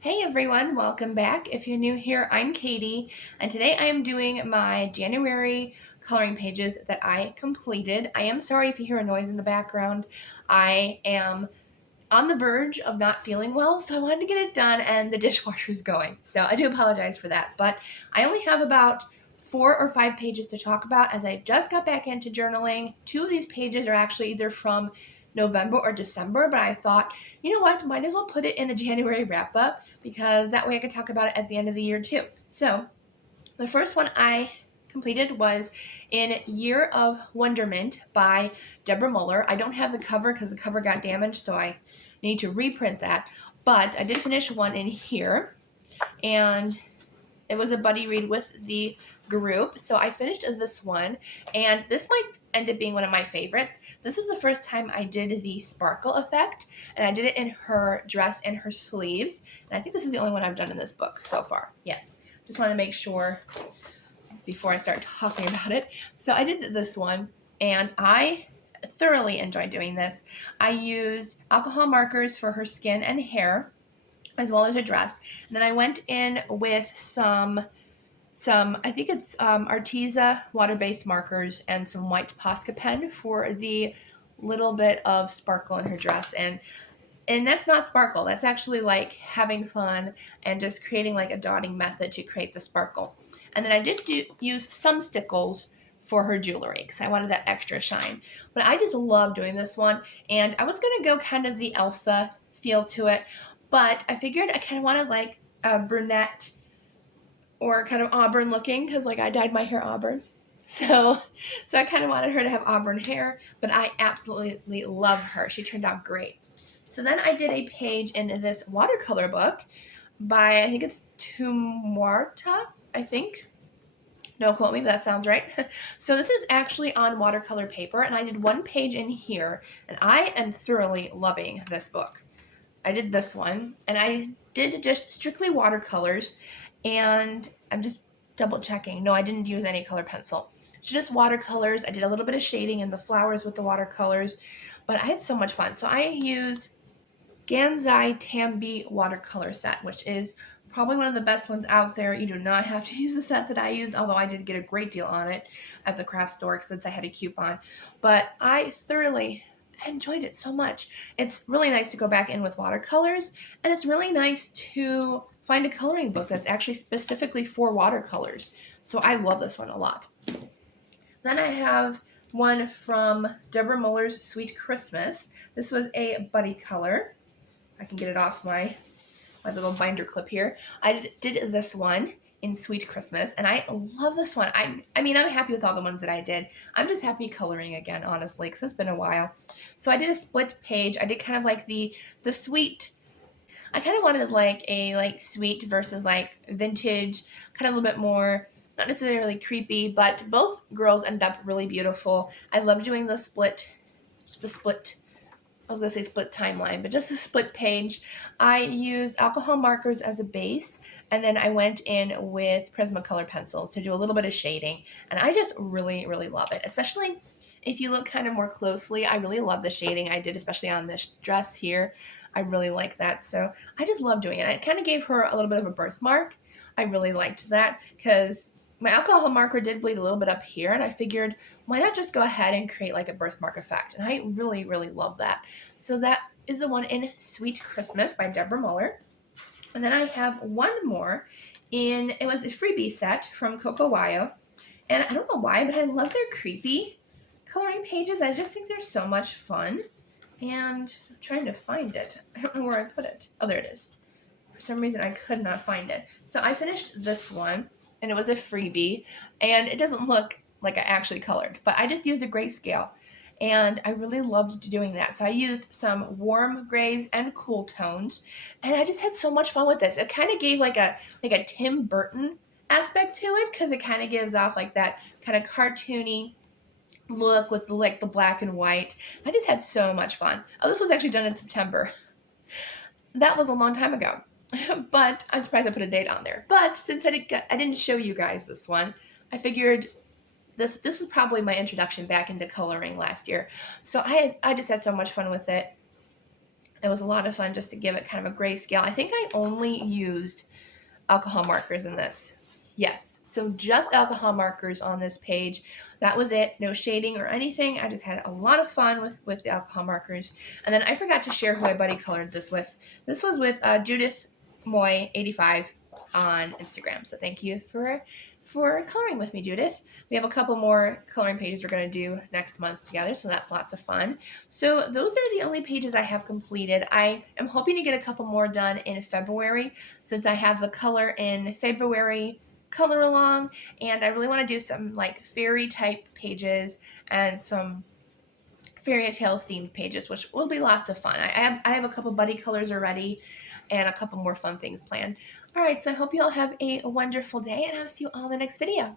Hey everyone, welcome back. If you're new here, I'm Katie, and today I am doing my January coloring pages that I completed. I am sorry if you hear a noise in the background. I am on the verge of not feeling well, so I wanted to get it done and the dishwasher's going. So I do apologize for that, but I only have about 4 or 5 pages to talk about as I just got back into journaling. 2 of these pages are actually either from November or December, but I thought, you know what, might as well put it in the January wrap up because that way I could talk about it at the end of the year too. So the first one I completed was in Year of Wonderment by Deborah Muller. I don't have the cover because the cover got damaged, so I need to reprint that. But I did finish one in here, and it was a buddy read with the group. So I finished this one, and this might end up being one of my favorites. This is the first time I did the sparkle effect, and I did it in her dress and her sleeves. And I think this is the only one I've done in this book so far. Yes. Just want to make sure before I start talking about it. So I did this one, and I thoroughly enjoyed doing this. I used alcohol markers for her skin and hair, as well as her dress. And then I went in with some I think it's Arteza water-based markers and some white Posca pen for the little bit of sparkle in her dress. And that's not sparkle. That's actually like having fun and just creating like a dotting method to create the sparkle. And then I did use some stickles for her jewelry because I wanted that extra shine. But I just love doing this one. And I was going to go kind of the Elsa feel to it. But I figured I kind of wanted like a brunette or kind of auburn looking because like I dyed my hair auburn. So I kind of wanted her to have auburn hair, but I absolutely love her. She turned out great. So then I did a page in this watercolor book by, I think it's Tumwarta, I think. Don't quote me, but that sounds right. So this is actually on watercolor paper, and I did one page in here, and I am thoroughly loving this book. I did this one, and I did just strictly watercolors, and I'm just double checking. No, I didn't use any color pencil. It's just watercolors. I did a little bit of shading in the flowers with the watercolors, but I had so much fun. So I used Ganzai Tambi watercolor set, which is probably one of the best ones out there. You do not have to use the set that I use, although I did get a great deal on it at the craft store since I had a coupon. But I thoroughly enjoyed it so much. It's really nice to go back in with watercolors, and it's really nice to find a coloring book that's actually specifically for watercolors. So I love this one a lot. Then I have one from Deborah Muller's Sweet Christmas. This was a buddy color. I can get it off my little binder clip here. I did this one in Sweet Christmas, and I love this one. I mean, I'm happy with all the ones that I did. I'm just happy coloring again, honestly, because it's been a while. So I did a split page. I did kind of like the sweet. I kind of wanted like a sweet versus like vintage, kind of a little bit more, not necessarily creepy, but both girls ended up really beautiful. I love doing the split I was going to say split timeline, but just a split page. I used alcohol markers as a base, and then I went in with Prismacolor pencils to do a little bit of shading, and I just really, really love it, especially if you look kind of more closely. I really love the shading I did, especially on this dress here. I really like that, so I just love doing it. It kind of gave her a little bit of a birthmark. I really liked that because my alcohol marker did bleed a little bit up here, and I figured, why not just go ahead and create like a birthmark effect? And I really, really love that. So that is the one in Sweet Christmas by Deborah Muller. And then I have one more it was a freebie set from Coco Wayo. And I don't know why, but I love their creepy coloring pages. I just think they're so much fun. And I'm trying to find it. I don't know where I put it. Oh, there it is. For some reason, I could not find it. So I finished this one, and it was a freebie, and it doesn't look like I actually colored, but I just used a grayscale, and I really loved doing that. So I used some warm grays and cool tones, and I just had so much fun with this. It kind of gave like a Tim Burton aspect to it, because it kind of gives off like that kind of cartoony look with like the black and white. I just had so much fun. Oh, this was actually done in September. That was a long time ago. But I'm surprised I put a date on there. But since I didn't show you guys this one, I figured this was probably my introduction back into coloring last year. So I just had so much fun with it. It was a lot of fun just to give it kind of a grayscale. I think I only used alcohol markers in this. Yes, so just alcohol markers on this page. That was it. No shading or anything. I just had a lot of fun with the alcohol markers. And then I forgot to share who I buddy colored this with. This was with Judith Moy 85 on Instagram. So thank you for coloring with me, Judith. We have a couple more coloring pages we're going to do next month together, so that's lots of fun. So those are the only pages I have completed. I am hoping to get a couple more done in February, since I have the color in February color along, and I really want to do some like fairy type pages and some fairy tale themed pages, which will be lots of fun. I have a couple buddy colors already and a couple more fun things planned. All right, so I hope you all have a wonderful day, and I'll see you all in the next video.